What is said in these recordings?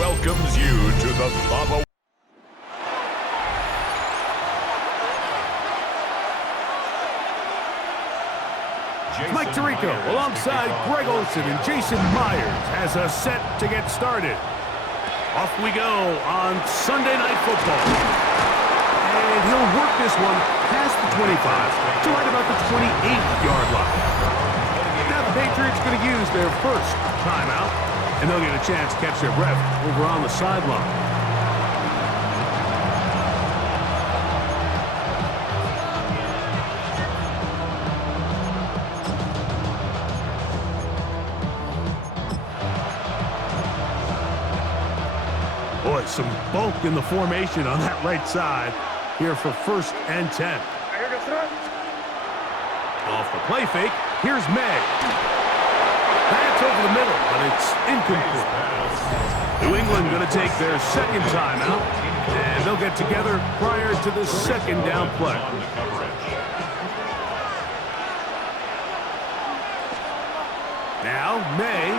welcomes you to the Bubba. Mike Tirico alongside Greg Olsen and Jason Myers has us set to get started. Off we go on Sunday Night Football. And he'll work this one past the 25 to right about the 28-yard line. Now the Patriots going to use their first timeout, and they'll get a chance to catch their breath over on the sideline. Boy, some bulk in the formation on that right side here for 1st and 10. Off the play fake, here's May. That's over the middle, but it's incomplete. New England going to take their second timeout, and they'll get together prior to the second down play. Now, May.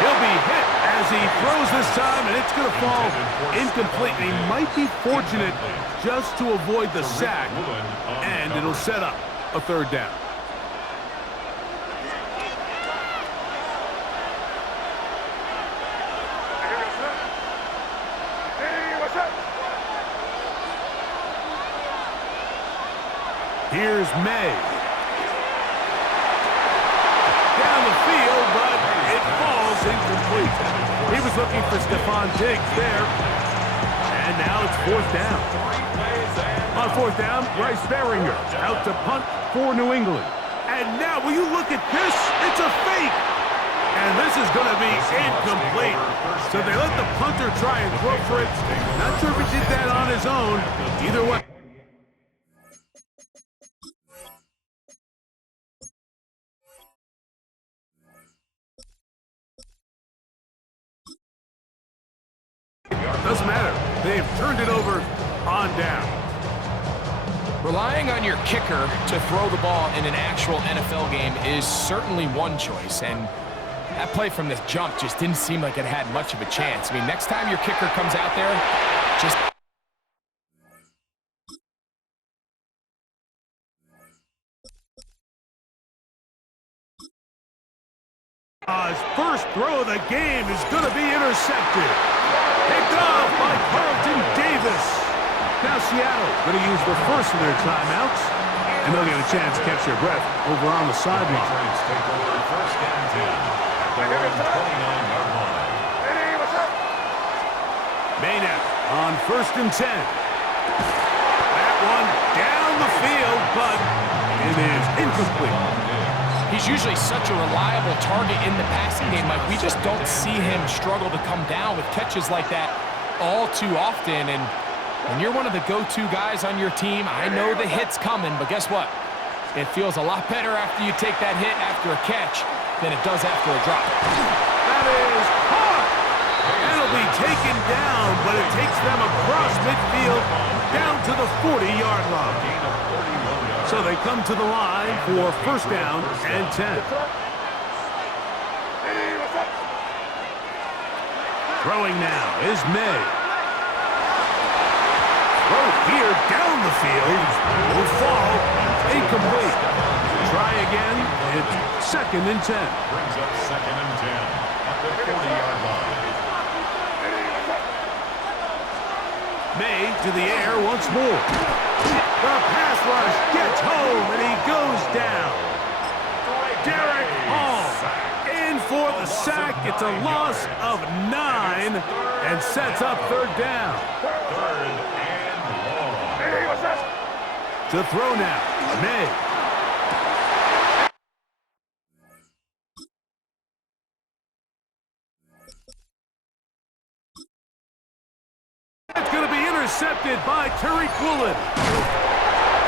He'll be hit as he throws this time, and it's going to fall incomplete. He might be fortunate just to avoid the sack, and it'll set up a 3rd down. Here's May. Down the field, but it falls incomplete. He was looking for Stephon Diggs there. And now it's 4th down. On 4th down, Bryce Behringer out to punt for New England. And now, will you look at this? It's a fake. And this is going to be incomplete. So they let the punter try and throw for it. Not sure if he did that on his own. Either way. Doesn't matter. They've turned it over on down. Relying on your kicker to throw the ball in an actual NFL game is certainly one choice, and that play from the jump just didn't seem like it had much of a chance. I mean, next time your kicker comes out there, just... His first throw of the game is going to be intercepted. Picked off by Carlton Davis. Now Seattle going to use the first of their timeouts, and they'll get a chance to catch their breath over on the sideline. Take over 1st and 10 at their own 29-yard line. Maynard on 1st and 10. That one down the field, but it is incomplete. He's usually such a reliable target in the passing game. Like, we just don't see him struggle to come down with catches like that all too often. And when you're one of the go-to guys on your team, I know the hit's coming, but guess what? It feels a lot better after you take that hit after a catch than it does after a drop. That is caught! And it'll be taken down, but it takes them across midfield down to the 40-yard line. So they come to the line for 1st down and 10. Throwing now is May. Throw here down the field. Will fall. Incomplete. Try again. It's 2nd and 10. Brings up 2nd and 10 at the 40-yard line. May to the air once more. The pass rush gets home, and he goes down. Derek Hall in for the sack. It's a loss of 9 and sets up 3rd down. 3rd and long. To throw now, May. It's going to be intercepted by Tariq Woolen.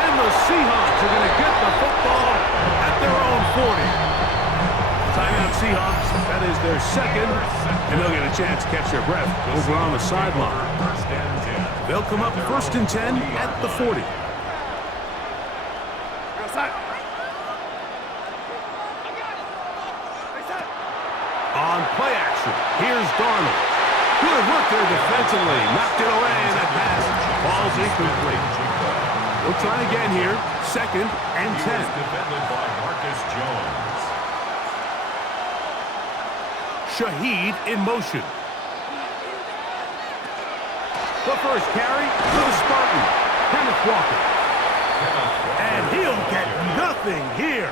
And the Seahawks are going to get the football at their own 40. Timeout Seahawks, that is their 2nd, and they'll get a chance to catch their breath over on the sideline. 1st and 10. They'll come up 1st and 10 at the 40. on play action. Here's Darnold. Good work there defensively. Knocked it away, and that pass falls incomplete. We'll try again here. 2nd and 10. He was defended by Marcus Jones. Shaheed in motion. The first carry to the Spartan, Kenneth Walker. And he'll get nothing here.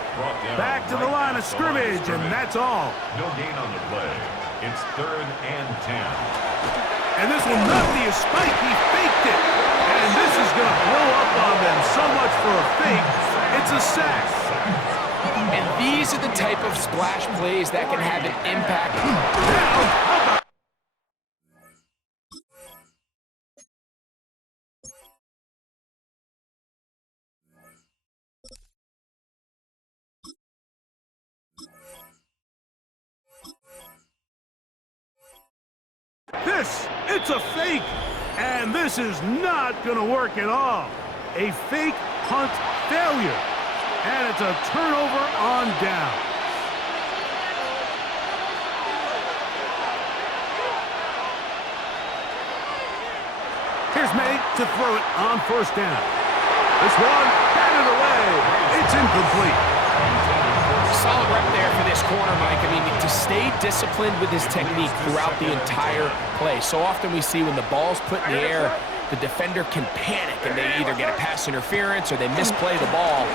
Back to the line of scrimmage, and that's all. No gain on the play. It's 3rd and 10. And this will not be a spike. He faked it. And this is going to blow up on them so much for a fake. It's a sack. And these are the type of splash plays that can have an impact. Now, it's a fake, and this is not going to work at all. A fake punt failure, and it's a turnover on down. Here's May to throw it on 1st down. This one, batted away. It's incomplete. Solid rep there for this corner, Mike. I mean, to stay disciplined with his technique throughout the entire play. So often we see when the ball's put in the air, the defender can panic, and they either get a pass interference or they misplay the ball.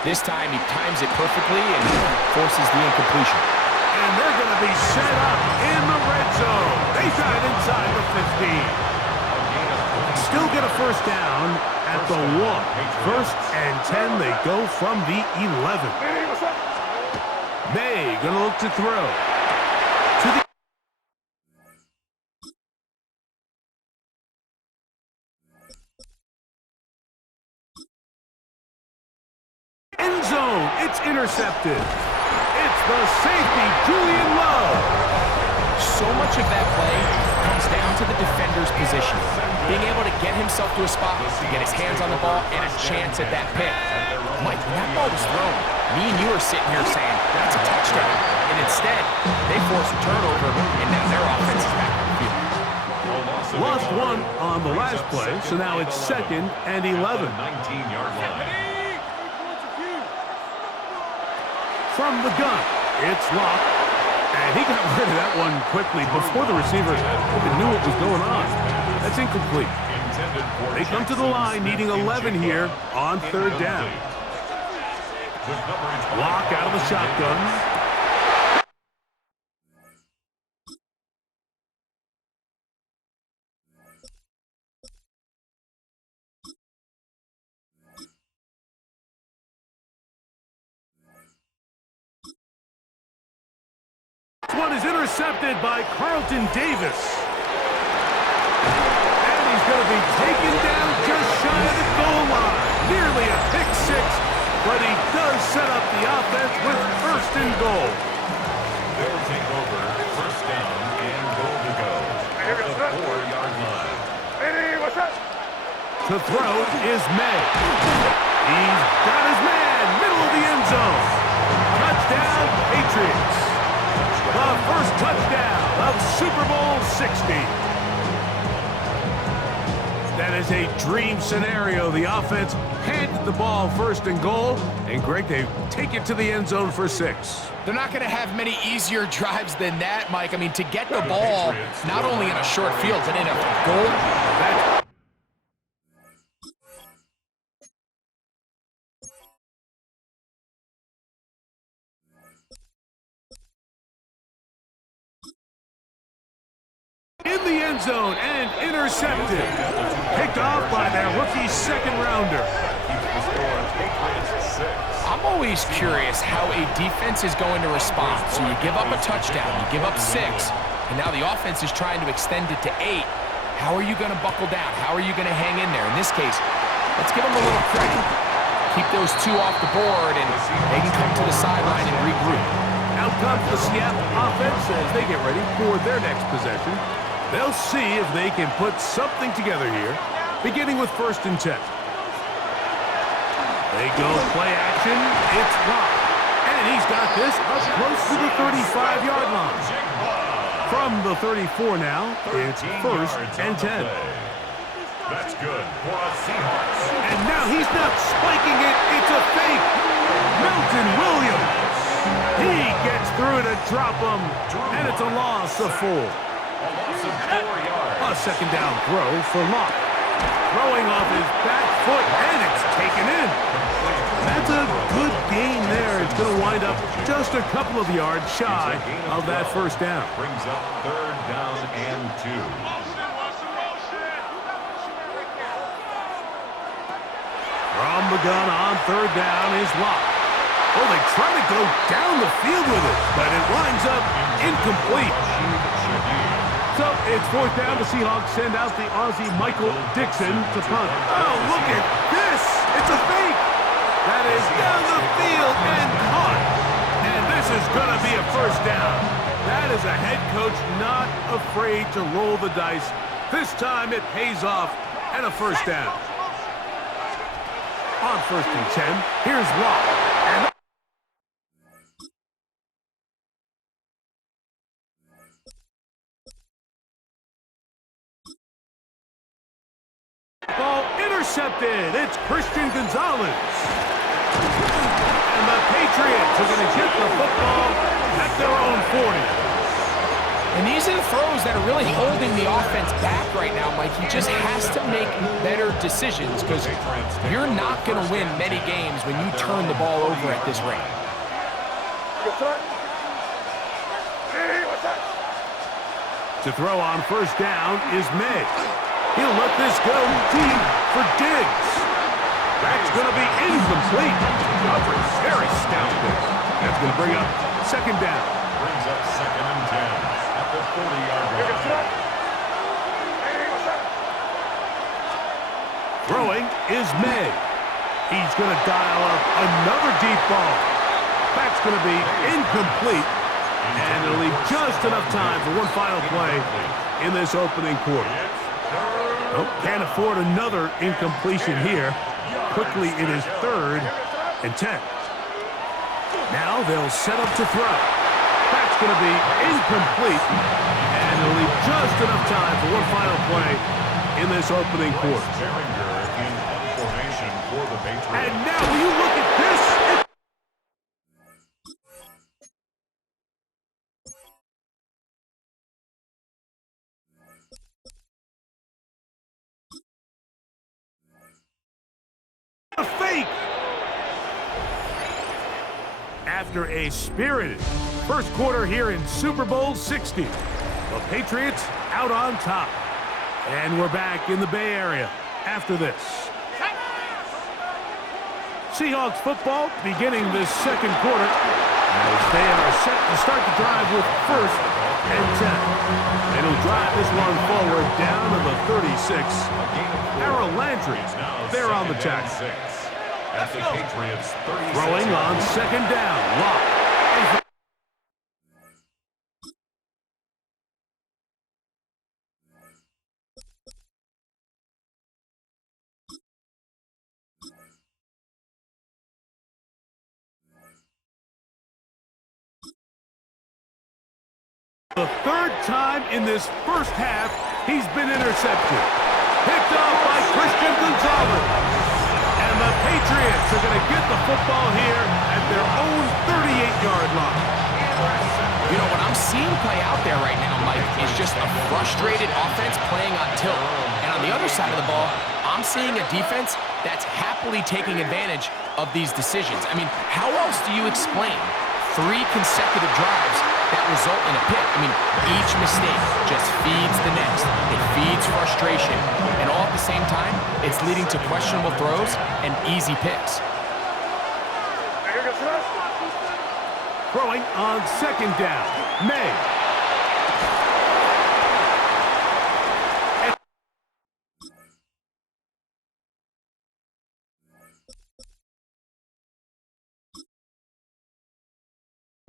This time, he times it perfectly and forces the incompletion. And they're going to be set up in the red zone. They got it inside the 15. Still get a 1st down at the 1. 1st and 10, they go from the 11. May going to look to throw. To the end zone. It's intercepted. It's the safety, Julian Love. So much of that play comes down to the defender's position. Being able to get himself to a spot, to get his hands on the ball, and a chance at that pick. Mike, when that ball was thrown, me and you are sitting here saying, that's a touchdown. And instead, they force a turnover, and now their offense is back on the field. Lost one on the last play, so now it's 2nd and 11. 19-yard line. From the gun, it's Locke. And he got rid of that one quickly before the receiver even knew what was going on. That's incomplete. They come to the line needing 11 here on 3rd down. Locke out of the shotgun. This one is intercepted by Carlton Davis. And he's going to be taken down just shy of the goal line. Nearly a pick 6, but he does set up the offense with 1st and goal. They'll take over 1st down and goal to go at the 4-yard line. To throw is May. He's got his man, middle of the end zone. Touchdown, Patriots. The first touchdown of Super Bowl 60. That is a dream scenario. The offense handed the ball 1st and goal, and Greg, they take it to the end zone for 6. They're not going to have many easier drives than that, Mike. I mean, to get the ball not only in a short field, but in a goal. In the end zone and intercepted. Picked off by their rookie 2nd rounder. I'm always curious how a defense is going to respond. So you give up a touchdown, you give up 6, and now the offense is trying to extend it to 8. How are you going to buckle down? How are you going to hang in there? In this case, let's give them a little credit. Keep those 2 off the board, and they can come to the sideline and regroup. Out comes the Seattle offense as they get ready for their next possession. They'll see if they can put something together here, beginning with 1st and 10. They go play action. It's Locke. And he's got this up close to the 35-yard line. From the 34 now, it's 1st and 10. That's good for a Seahawks. And now he's not spiking it. It's a fake. Milton Williams. He gets through to drop him. And it's a loss of 4. A loss of 4 yards. A second down throw for Locke. Throwing off his back foot, and it's taken in. That's a good gain there. It's going to wind up just a couple of yards shy of that first down. Brings up 3rd down and 2. From the gun on 3rd down is Locke. Oh, they try to go down the field with it, but it winds up incomplete. So it's 4th down. The Seahawks send out the Aussie Michael Dixon to punt. Oh, look at this. It's a fake. That is down the field and caught. And this is going to be a first down. That is a head coach not afraid to roll the dice. This time it pays off and a first down. On 1st and 10, here's Locke. And ball intercepted. It's Christian Gonzalez. And the Patriots are going to get the football at their own 40. And these are the throws that are really holding the offense back right now, Mike. He just has to make better decisions because you're not going to win many games when you turn the ball over at this rate. To throw on 1st down is May. He'll let this go deep for Diggs. That's going to be incomplete. Coverage very stout there. That's going to bring up 2nd down. Brings up 2nd and 10 at the 40-yard line. Throwing is May. He's going to dial up another deep ball. That's going to be incomplete. And it'll leave just enough time for one final play in this opening quarter. Nope, can't afford another incompletion here. Quickly it is 3rd and 10. Now they'll set up to throw. That's going to be incomplete. And it'll leave just enough time for one final play in this opening quarter. In formation for the Patriots. And now will you look at this? A fake. After a spirited first quarter here in Super Bowl 60, the Patriots out on top. And we're back in the Bay Area after this. Seahawks football beginning this second quarter as they are set to start the drive with 1st and 10. And he'll drive this one forward down to the 36. Harold Landry there on the tackle. At the Patriots 36. Throwing on 2nd down. Locke. The 3rd time in this first half, he's been intercepted. Picked off by Christian Gonzalez. And the Patriots are going to get the football here at their own 38-yard line. You know, what I'm seeing play out there right now, Mike, is just a frustrated offense playing on tilt. And on the other side of the ball, I'm seeing a defense that's happily taking advantage of these decisions. I mean, how else do you explain 3 consecutive drives that result in a pick? I mean, each mistake just feeds the next. It feeds frustration. And all at the same time, it's leading to questionable throws and easy picks. Throwing on 2nd down. May.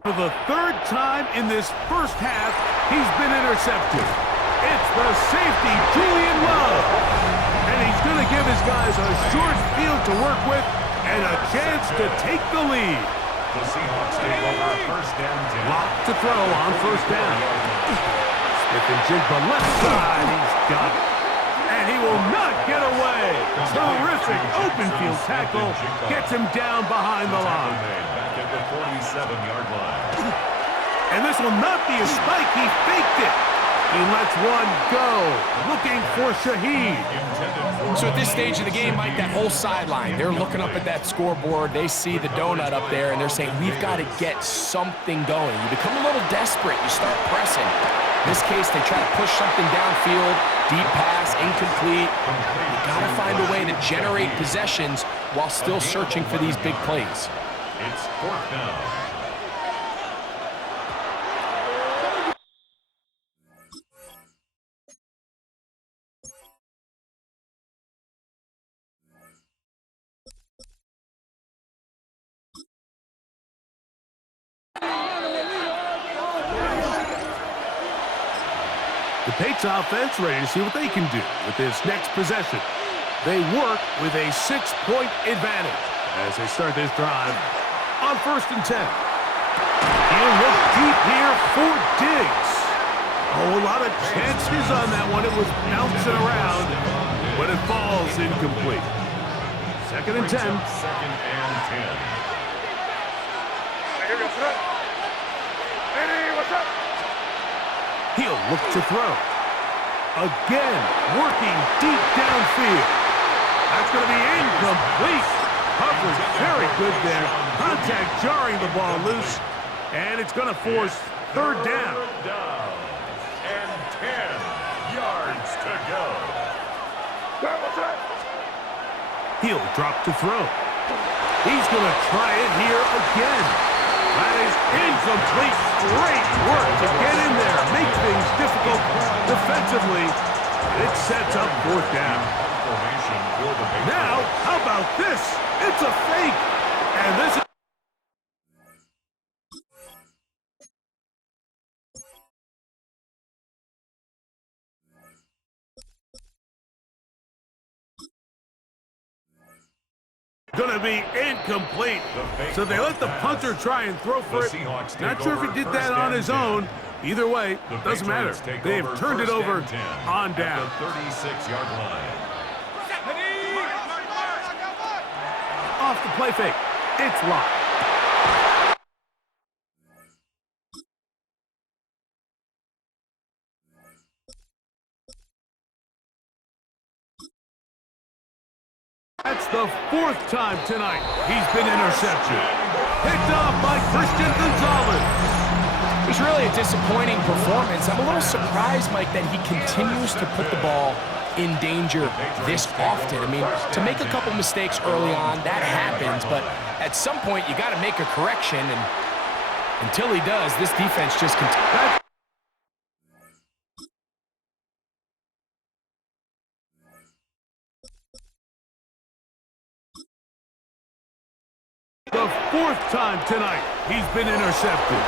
For the 3rd time in this first half, he's been intercepted. It's the safety, Julian Love. And he's going to give his guys a short field to work with and a chance to take the lead. The Seahawks take over 1st and 10. Locke to throw on 1st down. With the jigba left side, he's got it. And he will not get away. Terrific open field tackle. Gets him down behind the line. Back at the 47-yard line. And this will not be a spike. He faked it. He lets one go. Looking for Shaheed. So at this stage of the game, Mike, that whole sideline, they're looking up at that scoreboard. They see the donut up there, and they're saying, we've got to get something going. You become a little desperate. You start pressing. In this case, they try to push something downfield. Deep pass, incomplete. You got to find a way to generate possessions while still searching for these big plays. It's 4th down. The Patriots offense ready to see what they can do with this next possession. They work with a 6-point advantage as they start this drive on 1st and 10. He'll look deep here for Diggs. Oh, a lot of chances on that one. It was bouncing around, but it falls incomplete. 2nd and 10. 2nd and 10. He'll look to throw. Again, working deep downfield. That's going to be incomplete. Huff was very good there. Contact jarring the ball loose. And it's going to force 3rd down. And 10 yards to go. He'll drop to throw. He's going to try it here again. That is incomplete. Great work to get in there. Make things difficult defensively. It sets up 4th down. Now, how about this? It's a fake. And this is going to be incomplete. So they let the punter try and throw for it. Not sure if he did that on his own. Either way, doesn't matter. They've turned it over on down. 36-yard line. Off the play fake. It's locked. That's the 4th time tonight he's been intercepted. Picked off by Christian Gonzalez. It was really a disappointing performance. I'm a little surprised, Mike, that he continues to put the ball in danger this often. I mean, to make a couple mistakes early on, that happens, but at some point you got to make a correction, and until he does, this defense just continues. The 4th time tonight he's been intercepted.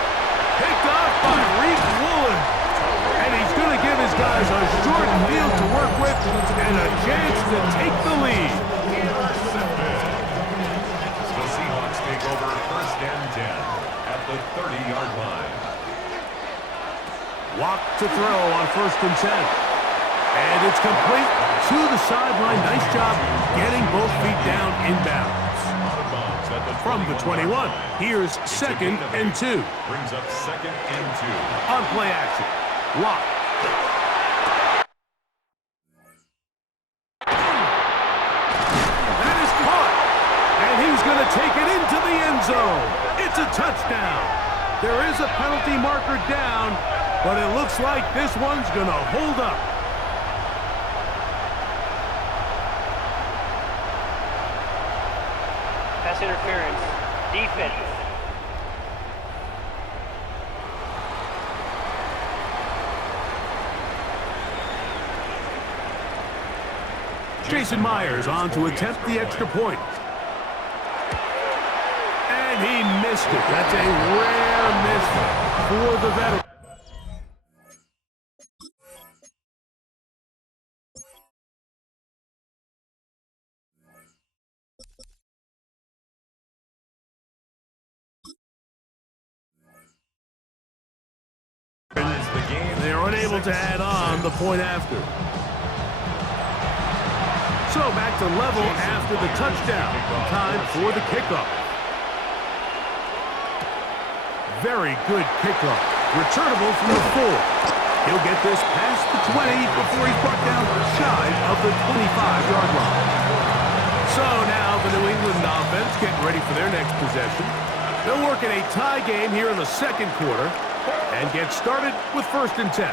Picked off by Reed Woolen. And he's going to give his guys a short field to work with and a chance to take the lead. The Seahawks take over 1st and 10 at the 30-yard line. Walk to throw on 1st and 10. And it's complete to the sideline. Nice job getting both feet down inbounds. From the 21, here's 2nd and 2. Brings up 2nd and 2. On play action. Lock. That is caught. And he's going to take it into the end zone. It's a touchdown. There is a penalty marker down, but it looks like this one's going to hold up. Pass interference. Defense. Jason Myers on to attempt the extra point. And he missed it. That's a rare miss for the veteran. They're unable to add on the point after. So back to level after the touchdown. Time for the kickoff. Very good kickoff. Returnable from the 4. He'll get this past the 20 before he's brought down shy of the 25-yard line. So now the New England offense getting ready for their next possession. They'll work in a tie game here in the second quarter and get started with 1st and 10.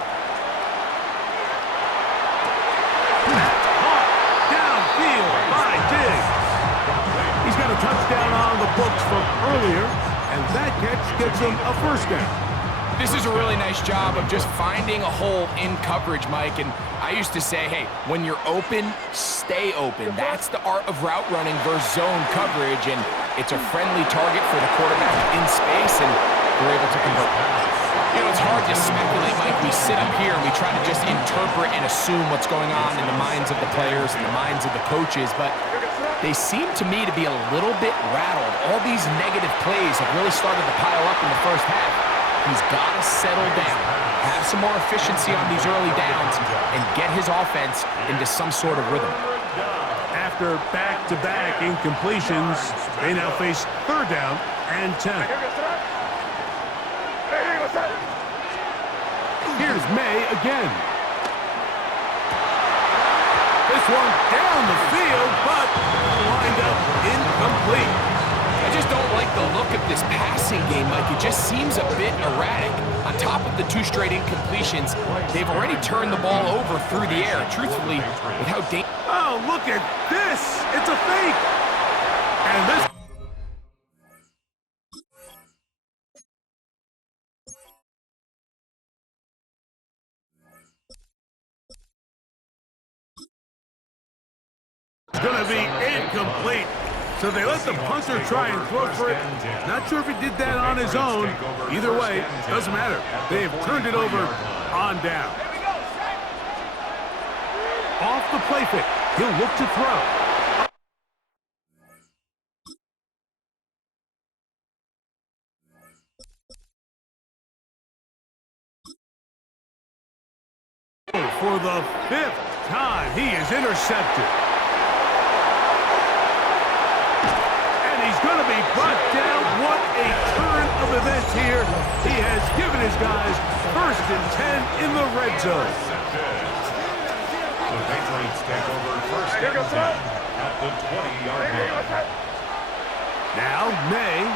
That's caught downfield by Diggs. He's got a touchdown on the books from earlier, and that catch gets him a 1st down. This is a really nice job of just finding a hole in coverage, Mike. And I used to say, hey, when you're open, stay open. That's the art of route running versus zone coverage. And it's a friendly target for the quarterback in space, and we're able to convert. You know, it's hard to speculate, Mike. We sit up here and we try to just interpret and assume what's going on in the minds of the players and the minds of the coaches. But they seem to me to be a little bit rattled. All these negative plays have really started to pile up in the first half. He's got to settle down, have some more efficiency on these early downs, and get his offense into some sort of rhythm. After back-to-back incompletions, they now face 3rd down and 10. Here's May again. This one down the field, but lined up incomplete. I just don't like the look of this passing game, Mike. It just seems a bit erratic. On top of the 2 straight incompletions, they've already turned the ball over through the air. Truthfully, with how dangerous... Oh, look at this! It's a fake! And this... It's going to be incomplete. So they let the punter try and throw for it. Not sure if he did that on his own. Either way, doesn't matter. They have turned it over on down. Off the play fake. He'll look to throw. For the 5th time, he is intercepted. He's going to be brought down. What a turn of events here. He has given his guys 1st and 10 in the red zone. The Patriots take over 1st and 10 at the 20-yard line. Now May.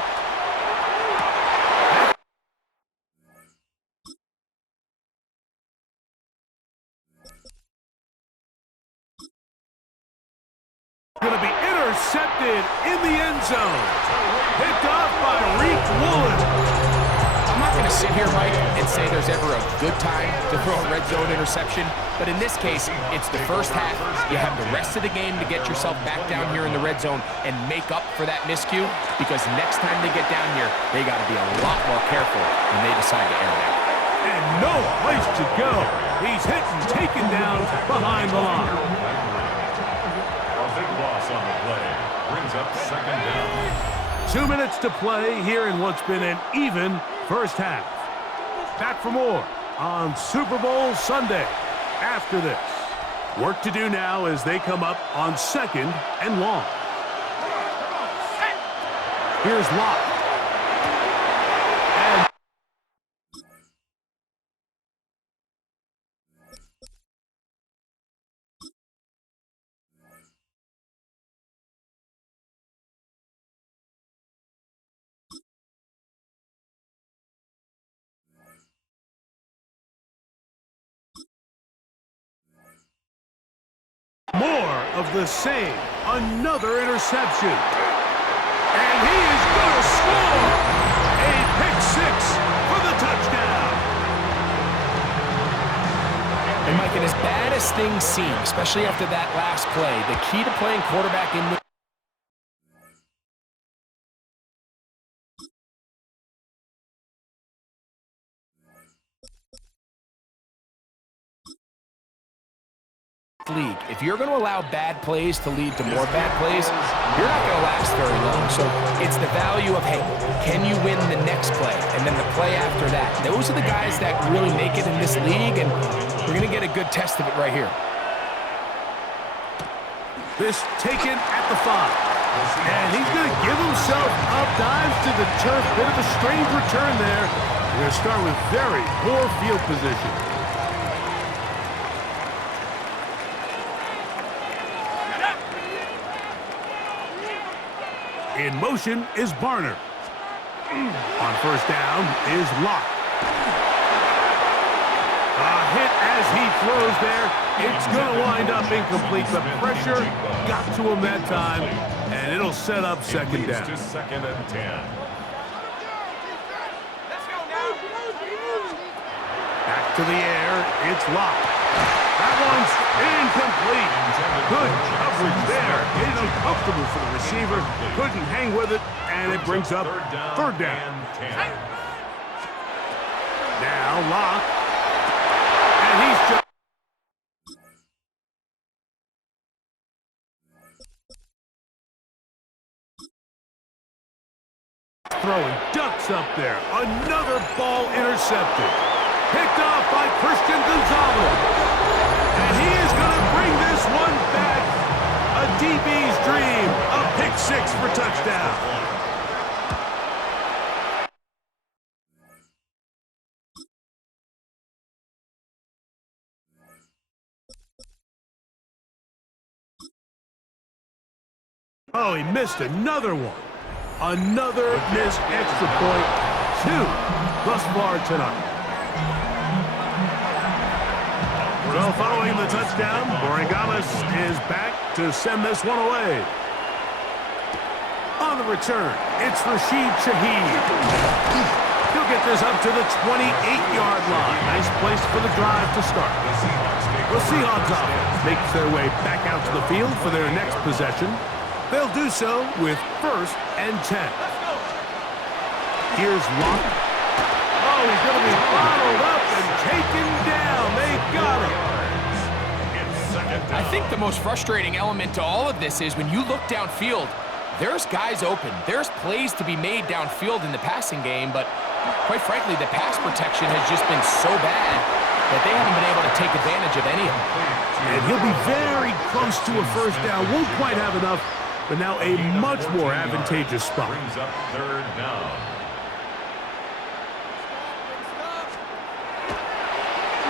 Going to be intercepted in the end zone. Picked off by Reek Woolen. I'm not going to sit here, Mike, and say there's ever a good time to throw a red zone interception, but in this case, it's the first half. You have the rest of the game to get yourself back down here in the red zone and make up for that miscue, because next time they get down here, they got to be a lot more careful when they decide to air it out. And no place to go. He's hit and taken down behind the line. Loss on the play brings up 2nd down. 2 minutes to play here in what's been an even first half. Back for more on Super Bowl Sunday after this. Work to do now as they come up on 2nd and long. Here's Locke. And more of the same. Another interception. And he is going to score. A pick 6 for the touchdown. And Mike, and as bad as things seem, especially after that last play, the key to playing quarterback in the league. If you're going to allow bad plays to lead to more bad plays, you're not going to last very long. So it's the value of, hey, can you win the next play and then the play after that? Those are the guys that really make it in this league, and we're going to get a good test of it right here. This taken at the 5. And he's going to give himself up, dives to the turf. Bit of a strange return there. We're going to start with very poor field position. In motion is Barner. On first down is Locke. A hit as he throws there. It's going to wind up incomplete. The pressure got to him that time, and it'll set up second down. To second and 10. Back to the air, it's Locke. That one's incomplete. Good coverage there. Getting uncomfortable for the receiver. Couldn't hang with it, and it brings up third down. Now Locke. And he's just throwing ducks up there. Another ball intercepted. Picked off by Christian Gonzalez. And he is going to bring this one back. A DB's dream. A pick 6 for touchdown. Oh, he missed another one. Another missed extra point. 2 thus far tonight. So following the touchdown, Borregales is back to send this one away. On the return, it's Rashid Shaheed. He'll get this up to the 28-yard line. Nice place for the drive to start. The Seahawks offense makes their way back out to the field for their next possession. They'll do so with 1st and 10. Here's Locke. Oh, he's going to be bottled up and taken down. They got him. I think the most frustrating element to all of this is when you look downfield, there's guys open. There's plays to be made downfield in the passing game, but quite frankly, the pass protection has just been so bad that they haven't been able to take advantage of any of them. And he'll be very close to a first down. Won't quite have enough, but now a much more advantageous spot. Brings up third down.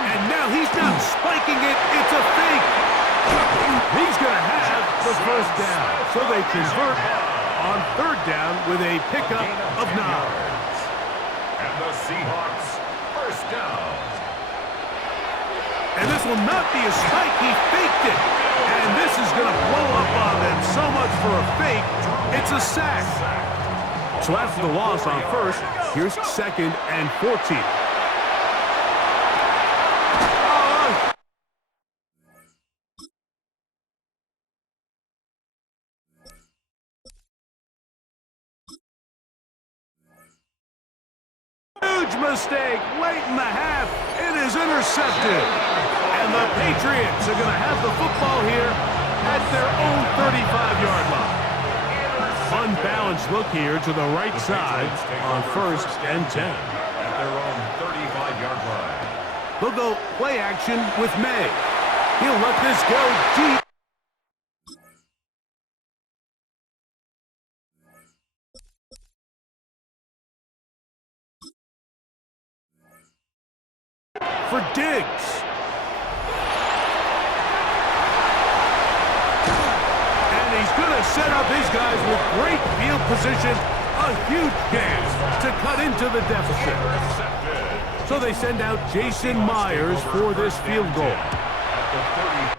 And now he's not spiking it. It's a fake. He's going to have the first down. So they convert on third down with a pickup of 9. And the Seahawks first down. And this will not be a spike. He faked it. And this is going to blow up on them. So much for a fake. It's a sack. So after the loss on first, here's 2nd and 14. Huge mistake late in the half. It is intercepted. And the Patriots are going to have the football here at their own 35-yard line. Unbalanced look here to the right side on 1st and 10. At their own 35-yard line. They'll go play action with May. He'll let this go deep. For Diggs. And he's going to set up his guys with great field position. A huge chance to cut into the deficit. So they send out Jason Myers for this field goal. At the 30.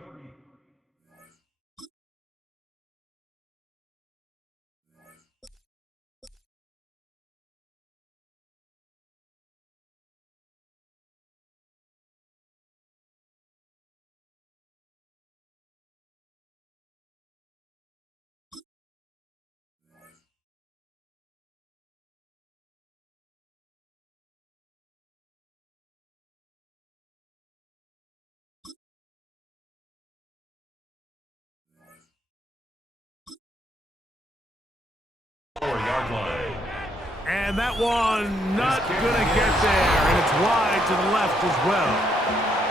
And that one not going to get there, and it's wide to the left as well.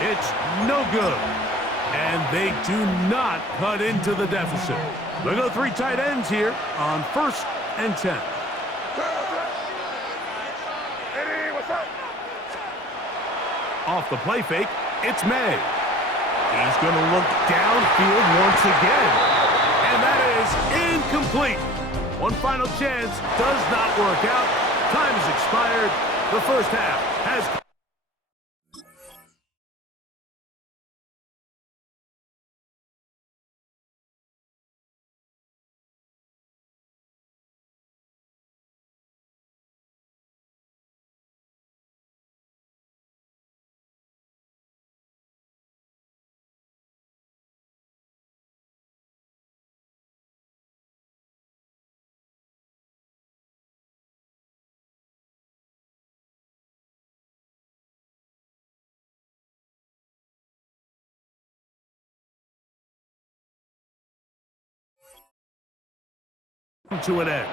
It's no good, and they do not cut into the deficit. They'll go 3 tight ends here on 1st and 10. Off the play fake, it's May. He's going to look downfield once again, and that is incomplete. One final chance does not work out. Time has expired. The first half has... to an end.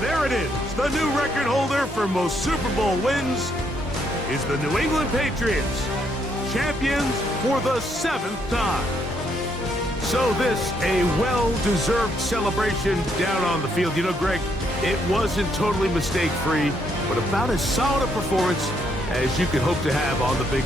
There it is. The new record holder for most Super Bowl wins is the New England Patriots, champions for the 7th time. So this, a well-deserved celebration down on the field. You know, Greg, it wasn't totally mistake-free, but about as solid a performance as you could hope to have on the big